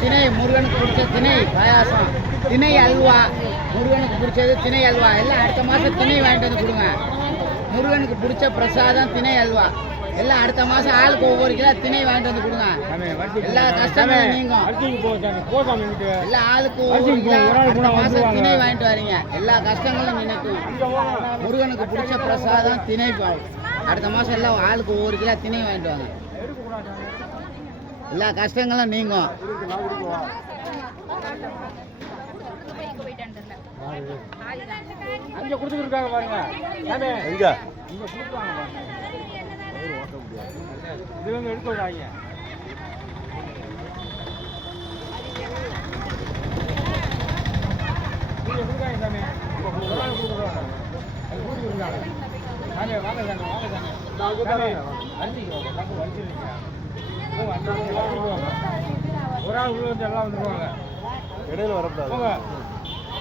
திணை முருகனுக்கு பிடிச்ச திணை பாயாசம், திணை அல்வா. முருகனுக்கு பிடிச்சது திணை அல்வா. எல்லாம் அடுத்த மாதம் திணை வாங்கிட்டு வந்து கொடுங்க. முருகனுக்கு பிடிச்ச பிரசாதம் திணை அல்வா. எல்லாம் அடுத்த மாதம் ஆளுக்கு ஒவ்வொரு கிலோ திணை வாங்கிட்டு வந்து கொடுங்க. எல்லா கஷ்டங்களும் நீங்கும். எல்லா ஆளுக்கு ஒவ்வொரு கிலோ அடுத்த மாதம் திணை வாங்கிட்டு வரீங்க. எல்லா கஷ்டங்களும் நினைக்கும். முருகனுக்கு பிடிச்ச பிரசாதம் திணை. அடுத்த மாதம் எல்லாம் ஆளுக்கு ஒவ்வொரு கிலோ திணை வாங்கிட்டு வாங்க. எல்லா கஷ்டங்களும் நீங்கும். அங்க கொடுத்துருக்காங்க பாருங்க. எங்க இங்க கொடுத்தாங்க பாருங்க. இது வந்து எடுத்து விடாதீங்க. நீங்க கொடுக்காங்க சாமி. ஒரு ஆள் கொடுக்குறாங்க. அது கொடுக்குறாங்க. சாமி வாங்க சாமி, வாங்க சாமி. நான் கொடுக்குறேன். அடிச்சிக்கிறோம். பக்கம் வச்சிருக்கீங்க. ஒரு ஆள் உள்ள வந்து எல்லாம் வந்துருவாங்க. இடையில வரக்கூடாது.